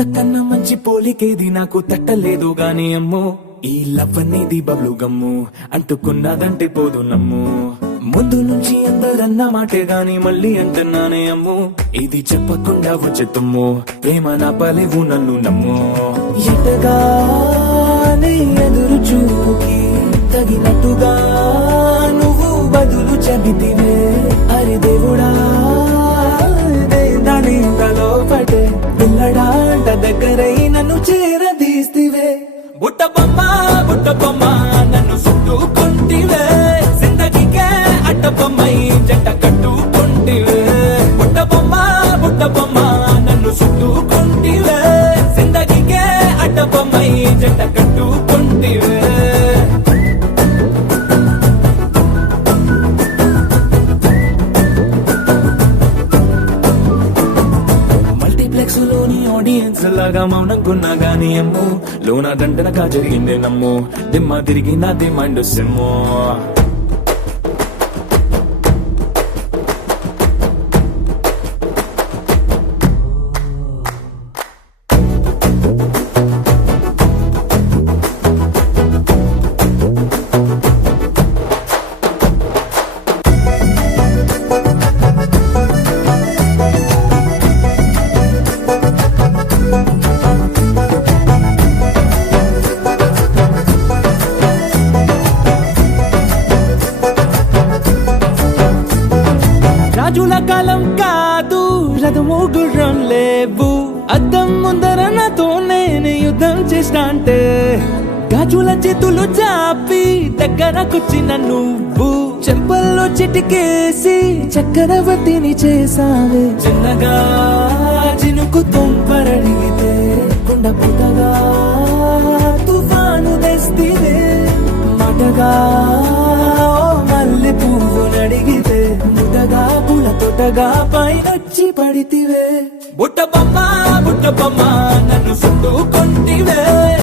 ఇంతకన్నా మంచి పోలికేది నాకు తట్టలేదు గాని అమ్మో ఈ లవ్ అనేది బబ్లు గమ్ము అంటుకున్నదంటే పోదు నమ్ము ముందు నుంచి అందరన్న మాటే గాని మళ్ళీ అంటున్నానే అమ్ము ఇది చెప్పకుండా వచ్చేతుమ్ము ప్రేమ నా పలేవు నన్ను నమ్ము ఎటగానే ఎదురు చూకి తగినట్టుగా నువ్వు బదులు చెబితివే అరే దేవుడా దాని తలో పడే పిల్లడాంట దగ్గరై నన్ను చేరదీస్తివే బుట్ట బొమ్మ నన్ను చుట్టుకుంటివే జిందగీకే అడ్డ బొమ్మై జంట కట్టుకుంటివే బుట్ట బొమ్మ నన్ను చుట్టుకుంటివే జిందగీకే అడ్డ బొమ్మై జంట కట్టుకుంటివే మల్టీప్లెక్స్ లోని ఆడియన్స్ లాగా మౌనంకున్నా గానీ అమ్ము లోన దండనగా జరిగిందే నమ్ము దిమ్మ తిరిగి నాది మైండ్ సిమ్ము రాజుల కాలం కాదు రథము గుర్రం లేవు అద్దం ముందర నాతో నేను యుద్ధం చేస్తా అంటే గాజుల చేతులు చాపి దగ్గరకొచ్చిన నువ్వు చెంపల్లో చిటికేసి చక్రవర్తిని చేసావే చిన్నగా చినుకు తుంపరడిగితే కొండ పుట్టగా తుఫాను తెస్తివే మాటగా మల్లె పువ్వు నడిగితే ముటగా పుల తొటగా పైనొచ్చి పడితివే బుట్ట బొమ్మ నన్ను చుట్టుకుంటివే